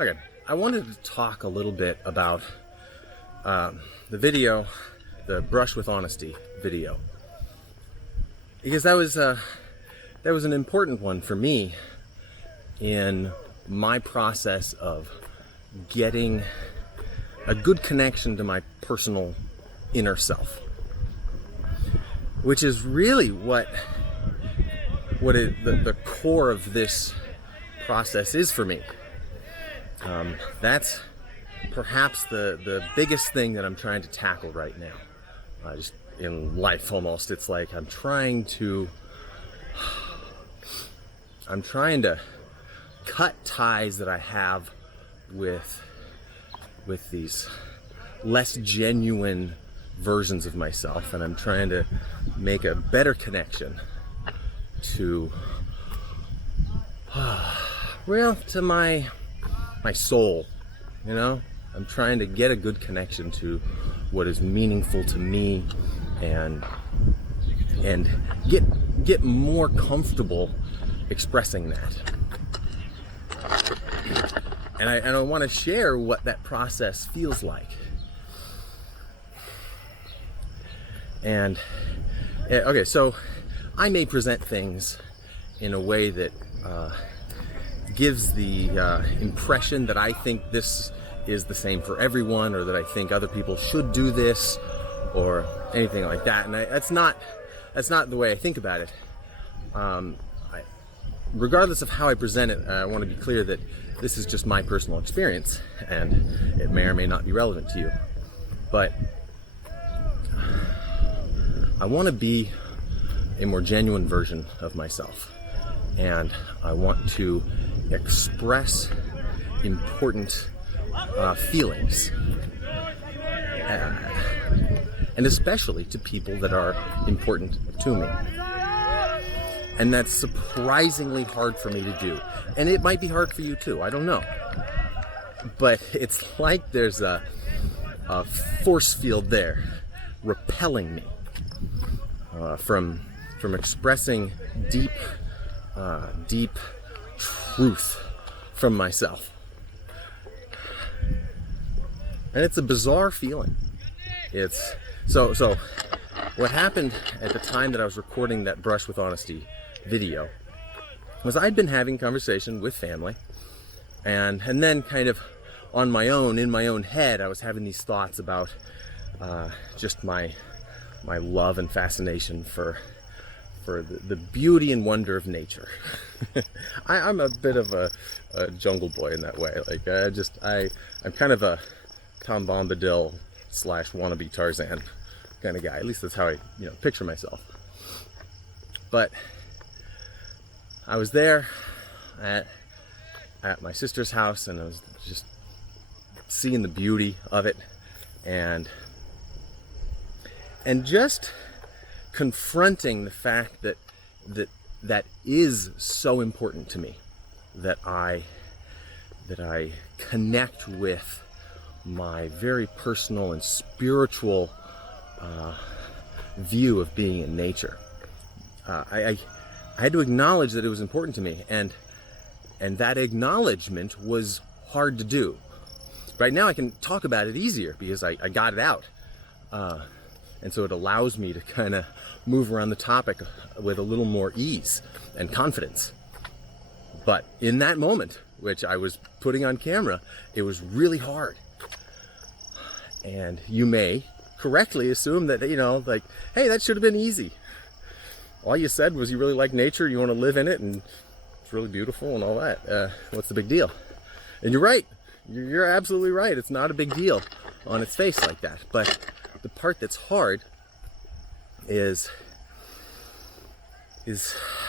Okay, I wanted to talk a little bit about the video, the Brush with Honesty video, because that was an important one for me in my process of getting a good connection to my personal inner self, which is really the core of this process is for me. That's perhaps the biggest thing that I'm trying to tackle right now. Just in life almost. It's like I'm trying to cut ties that I have with these less genuine versions of myself, and I'm trying to make a better connection to to my soul, you know? I'm trying to get a good connection to what is meaningful to me and get more comfortable expressing that. And I want to share what that process feels like. And okay, so I may present things in a way that gives the impression that I think this is the same for everyone, or that I think other people should do this, or anything like that. And that's not the way I think about it. Regardless of how I present it, I want to be clear that this is just my personal experience, and it may or may not be relevant to you. But I want to be a more genuine version of myself, and I want to express important feelings, and especially to people that are important to me. And that's surprisingly hard for me to do, and it might be hard for you too, I don't know, but it's like there's a force field there repelling me from expressing deep truth from myself. And it's a bizarre feeling. It's so what happened at the time that I was recording that Brush with Honesty video was I'd been having conversation with family, and then kind of on my own, in my own head, I was having these thoughts about just my love and fascination for the beauty and wonder of nature. I'm a bit of a jungle boy in that way. Like I'm kind of a Tom Bombadil / wannabe Tarzan kind of guy. At least that's how I picture myself. But I was there at my sister's house, and I was just seeing the beauty of it, and just confronting the fact that is so important to me, that I connect with my very personal and spiritual view of being in nature. I had to acknowledge that it was important to me, and that acknowledgement was hard to do. Right now I can talk about it easier because I got it out. And so it allows me to kind of move around the topic with a little more ease and confidence. But in that moment, which I was putting on camera, it was really hard. And you may correctly assume that, like, hey, that should have been easy. All you said was you really like nature, you want to live in it, and it's really beautiful and all that. What's the big deal? And you're right. You're absolutely right. It's not a big deal on its face like that. But the part that's hard is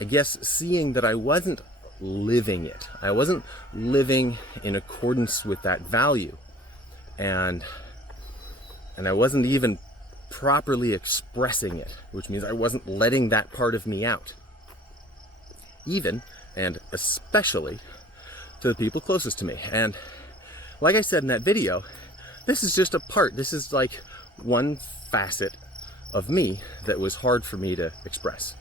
I guess seeing that I wasn't living it. I wasn't living in accordance with that value. And I wasn't even properly expressing it, which means I wasn't letting that part of me out. Even and especially to the people closest to me. And like I said in that video, this is just a part. This is like one facet of me that was hard for me to express.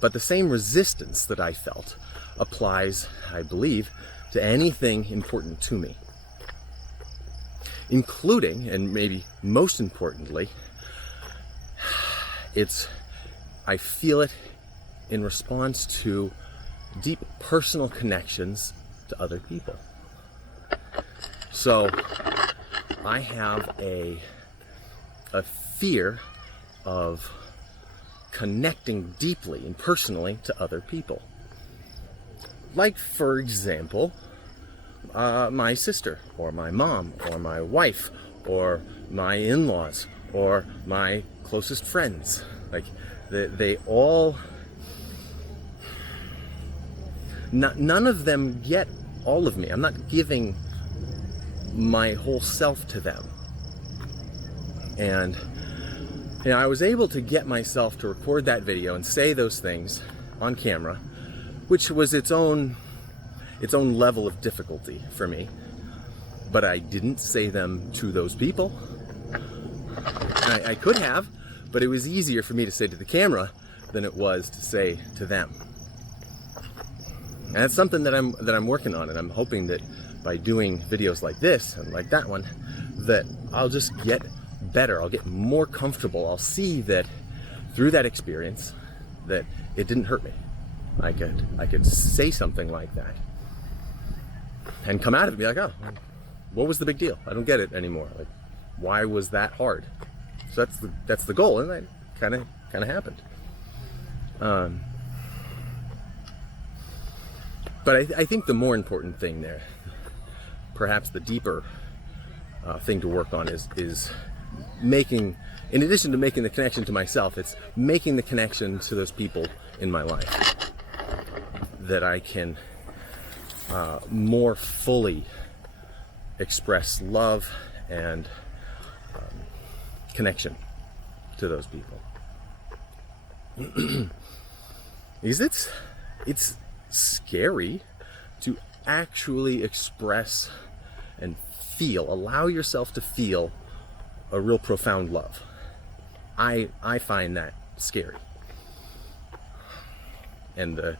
But the same resistance that I felt applies, I believe, to to anything important to me. Including, and maybe most importantly, I feel it in response to deep personal connections to other people. So I have a fear of connecting deeply and personally to other people. Like, for example, my sister, or my mom, or my wife, or my in-laws, or my closest friends. Like, they all... None of them get all of me. I'm not giving my whole self to them. And I was able to get myself to record that video and say those things on camera, which was its own level of difficulty for me. But I didn't say them to those people. I could have, but it was easier for me to say to the camera than it was to say to them. And that's something that I'm working on, and I'm hoping that by doing videos like this and like that one, that I'll just get better. I'll get more comfortable. I'll see that through that experience that it didn't hurt me. I could say something like that and come out of it and be like, oh, what was the big deal? I don't get it anymore. Like, why was that hard? So that's the goal, and that kind of happened. But I think the more important thing there, perhaps the deeper thing to work on, is making, in addition to making the connection to myself, it's making the connection to those people in my life that I can more fully express love and connection to those people. Because it's scary to actually express and allow yourself to feel a real profound love. I find that scary. And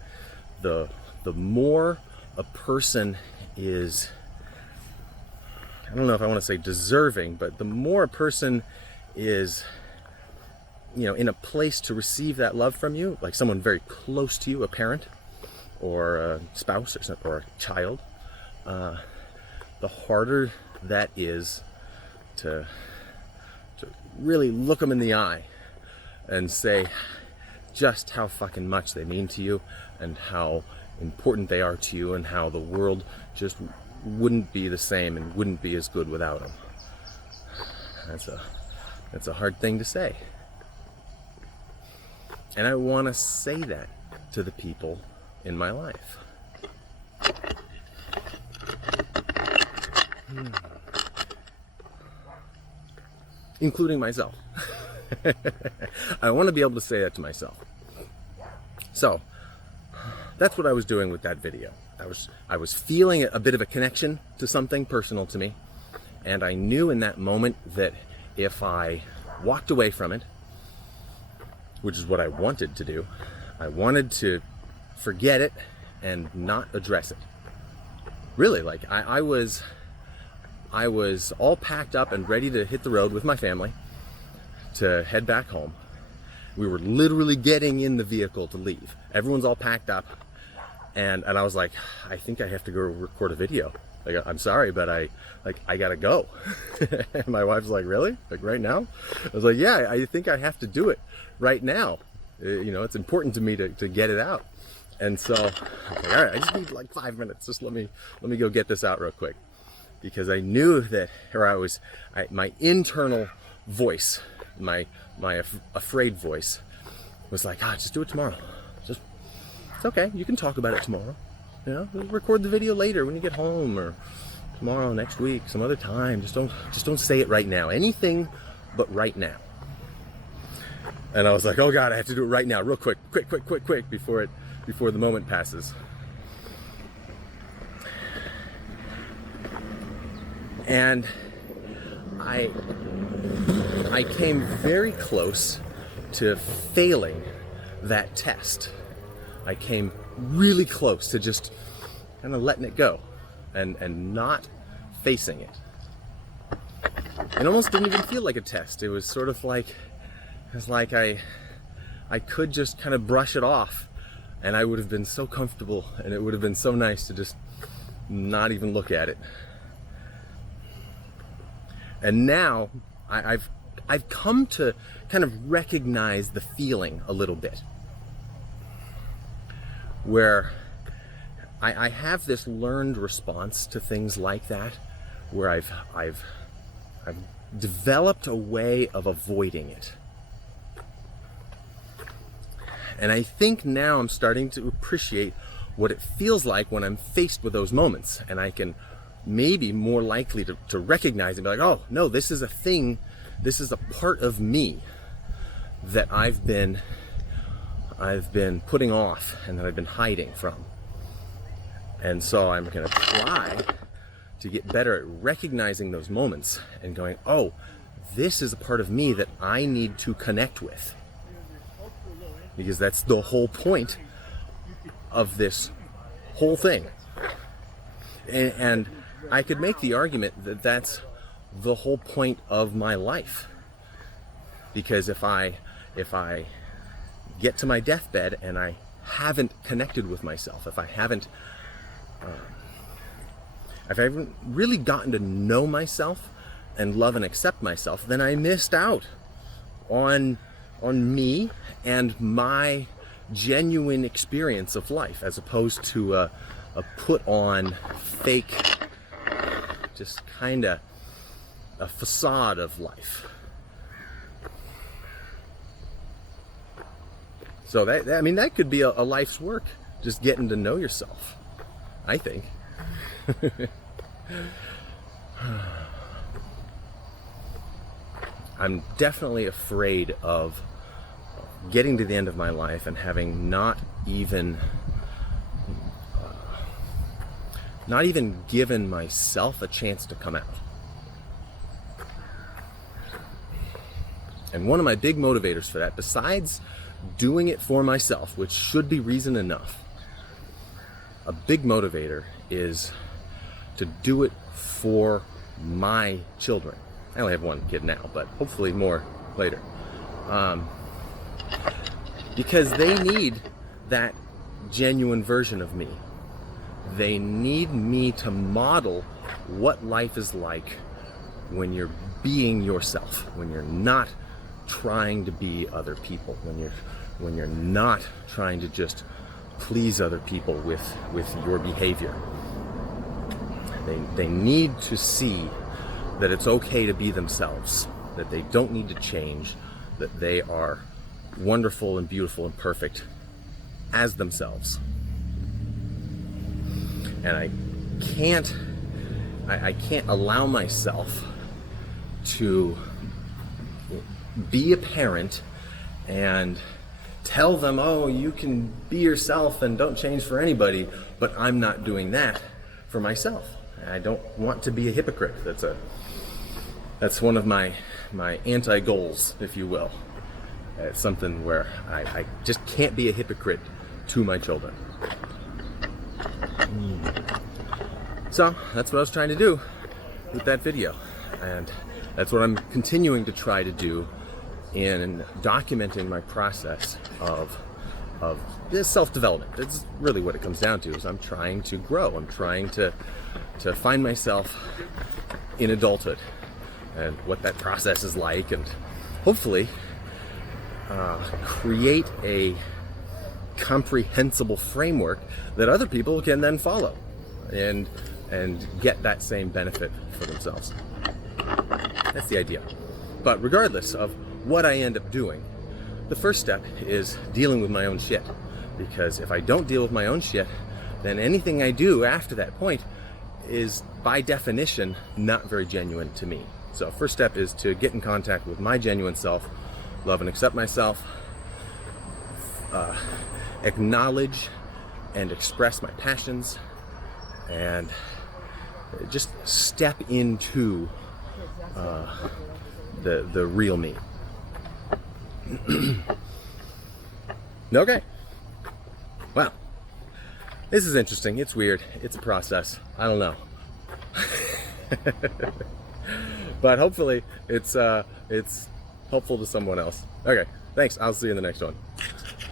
the more a person is, I don't know if I want to say deserving, but the more a person is, in a place to receive that love from you, like someone very close to you, a parent or a spouse or a child, the harder that is to really look them in the eye and say just how fucking much they mean to you and how important they are to you and how the world just wouldn't be the same and wouldn't be as good without them. That's a hard thing to say. And I want to say that to the people in my life. Including myself. I want to be able to say that to myself. So, that's what I was doing with that video. I was feeling a bit of a connection to something personal to me, and I knew in that moment that if I walked away from it, which is what I wanted to do, I wanted to forget it and not address it. Really, like I was all packed up and ready to hit the road with my family to head back home. We were literally getting in the vehicle to leave. Everyone's all packed up, and I was like, I think I have to go record a video. Like, I'm sorry, but I gotta go. And my wife's like, really? Like right now? I was like, yeah, I think I have to do it right now. It's important to me to get it out. And so I was like, all right, I just need like 5 minutes. Just let me go get this out real quick. Because I knew that, my internal voice, my afraid voice was like, just do it tomorrow. It's okay. You can talk about it tomorrow. Record the video later when you get home, or tomorrow, next week, some other time. Just don't say it right now. Anything but right now. And I was like, oh God, I have to do it right now, real quick, before the moment passes. And I came very close to failing that test. I came really close to just kind of letting it go, and not facing it. It almost didn't even feel like a test. It was sort of like, I could just kind of brush it off, and I would have been so comfortable, and it would have been so nice to just not even look at it. And now I've come to kind of recognize the feeling a little bit, where I have this learned response to things like that, where I've developed a way of avoiding it. And I think now I'm starting to appreciate what it feels like when I'm faced with those moments, and I can maybe more likely to recognize and be like, oh no, this is a thing, this is a part of me that I've been putting off and that I've been hiding from. And so I'm going to try to get better at recognizing those moments and going, oh, this is a part of me that I need to connect with. Because that's the whole point of this whole thing. And I could make the argument that that's the whole point of my life. Because if I get to my deathbed and I haven't connected with myself, if I haven't really gotten to know myself and love and accept myself, then I missed out on me and my genuine experience of life, as opposed to a put on fake, just kind of a facade of life. So that could be a life's work, just getting to know yourself, I think. I'm definitely afraid of getting to the end of my life and having not even given myself a chance to come out. And one of my big motivators for that, besides doing it for myself, which should be reason enough, a big motivator is to do it for my children. I only have one kid now, but hopefully more later. Because they need that genuine version of me. They need me to model what life is like when you're being yourself, when you're not trying to be other people, when you're not trying to just please other people with your behavior. They need to see that it's okay to be themselves, that they don't need to change, that they are wonderful and beautiful and perfect as themselves. And I can't allow myself to be a parent and tell them, oh, you can be yourself and don't change for anybody, but I'm not doing that for myself. I don't want to be a hypocrite. That's one of my anti-goals, if you will. It's something where I just can't be a hypocrite to my children. So that's what I was trying to do with that video, and that's what I'm continuing to try to do in documenting my process of this self-development. It's really what it comes down to, is I'm trying to grow. I'm trying to find myself in adulthood and what that process is like, and hopefully create a comprehensible framework that other people can then follow and get that same benefit for themselves. That's the idea. But regardless of what I end up doing, the first step is dealing with my own shit. Because if I don't deal with my own shit, then anything I do after that point is, by definition, not very genuine to me. So first step is to get in contact with my genuine self, love and accept myself, acknowledge and express my passions, and just step into the real me. Okay. Well, This is interesting. It's weird. It's a process. I don't know. But hopefully it's helpful to someone else. Okay, thanks. I'll see you in the next one.